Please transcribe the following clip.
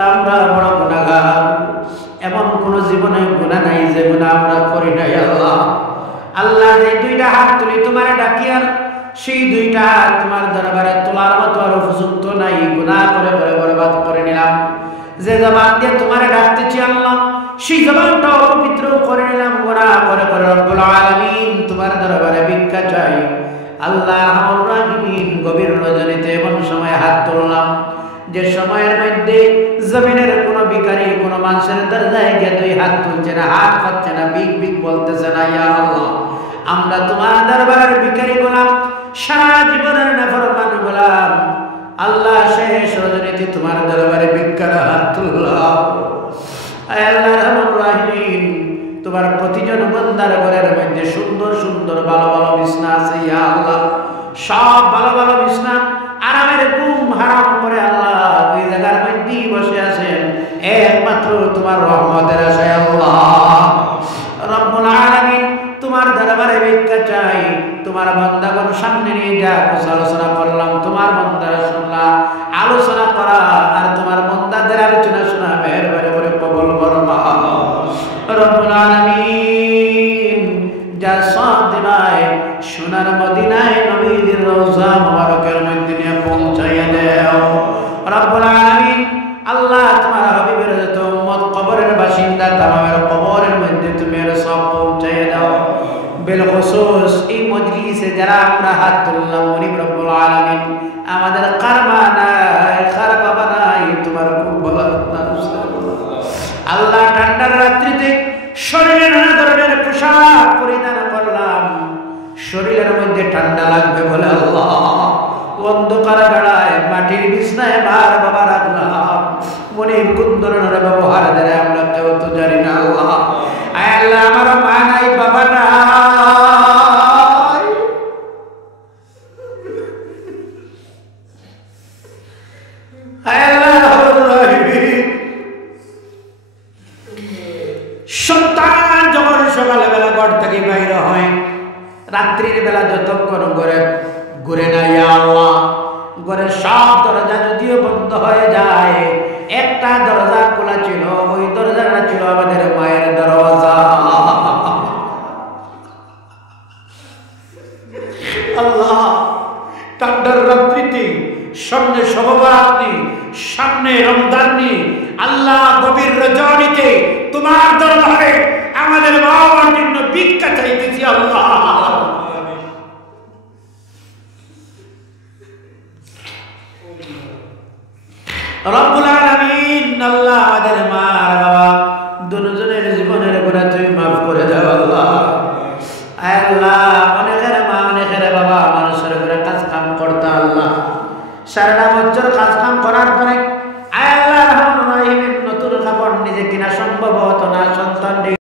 আমরা বড় গুনাহগার, এমন কোন জীবনে গুনাহ নাই যে গুনাহ আমরা করি নাই। আল্লাহ আল্লাহ এই দুইটা হাত তুলি তোমারে ডাকিয়ার, সেই দুইটা হাত তোমার দরবারে তোলার মতো আর উপযুক্ত নাই। গুনাহ করে করে বরবাদ করে নিলাম। যে জবান দিয়ে তোমারে ডাকতেছি আল্লাহ, সেই জবানটা অপবিত্র করে নিলাম। গুনাহ করে করে রব্বুল আলামিন তোমার দরবারে ভিক্ষা চাই। আল্লাহ আরহামুর রাহিমিন, গভীর রজনীতে এমন সময় হাত তুললাম যে সময়ের মধ্যে জমিনের কোন ভিখারি কোন মানুষের দরজায় গিয়ে দুই হাত তুলছে না, হাত পাচ্ছে না, বিক বিক বলতেছে না। ইয়া আল্লাহ, আমরা তোমার দরবারের ভিখারি গোলাম, সারা জীবনের নাফরমান গোলাম। আল্লাহ শেষ রজনীতে তোমার দরবারে ভিক্ষার হাত তুললাম। আয় আল্লাহ আরহামুর রাহিমিন, তোমার প্রতিজন বান্দার ঘরের মধ্যে সুন্দর সুন্দর ভালো ভালো বিছনা আছে। ইয়া আল্লাহ, সব ভালো ভালো বিছনা আরামের ঘুম হারাম করে আল্লাহ ওই জায়গার মধ্যে বসে আছেন একমাত্র তোমার রহমতের আশায়। আল্লাহ রব্বুল আলামিন, তোমার দরবারে ভিক্ষা চাই। তোমার বান্দাগণ সামনে নিয়ে যা কিছু আলোচনা করলাম, তোমার বান্দারা শুনলা, আলোচনা করা আর তোমার বান্দাদের আলোচনা শোনা মেহেরবানি করে কবুল করো রব্বুল আলামিন। যা সব দিবায় সোনার মদিনায় নবীর রওজা মুবারকের মধ্যে নিয়ে পৌঁছাইয়া দাও রব্বুল আলামিন। আল্লাহ তোমার হাবিবের যত উম্মত কবরের বাসিন্দা তামামের কবরের মধ্যে তুমি এর সব পৌঁছাইয়া দাও। বিলখুসুস এই মজলিসে যারা আমরা হাত তুললাম মুনিব রব্বুল আলামিন, আমাদের কারবা নাই, খারাপ নাই, তোমার খুব ভালো আল্লাহ। ঠান্ডার রাত্রিতে শরীরে নানা ধরনের পোশাক পরিধান করলাম, শরীরের মধ্যে ঠান্ডা লাগবে বলে আল্লাহ অন্ধকার বেড়ায় মাটির বিছনায় মার বাবা রাখলাম। মনে কুন্দনের ব্যবহার দ্বারা আমরা কেউ তো জানি না। আল্লাহ আয় আল্লাহ, আমার মা নাই, বাবা নাই, আয় আল্লাহ সন্তান যখন সকালবেলা ঘর থেকে বাইরে হয়, রাত্রির বেলা যতক্ষণ ঘরে ঘুরে না, ইয়া আল্লাহ ঘরের সব দরজা যদিও বন্ধ হয়ে যায়, একটা দরজা খোলা ছিল, ওই দরজাটা ছিল আমাদের মায়ের দরজা। আল্লাহ ঠান্ডার রাত্রিতে সামনে শবে সামনে রমজান, আল্লাহ গভীর রজনীতে তোমার দরবারে আমাদের বাবার জন্য ভিক্ষা চাইতেছি। আল্লাহ রব্বুল আলামিন, আল্লাহ আমাদের মা আর বাবা দুজনের জীবনের গুনাহ তুমি মাফ করে দাও। আল্লাহ আল্লাহ অনেকের মা অনেকের বাবা মানুষের ঘরে কাজ কাম করতে, আল্লাহ সারাটা বছর কাজ কাম করার পরে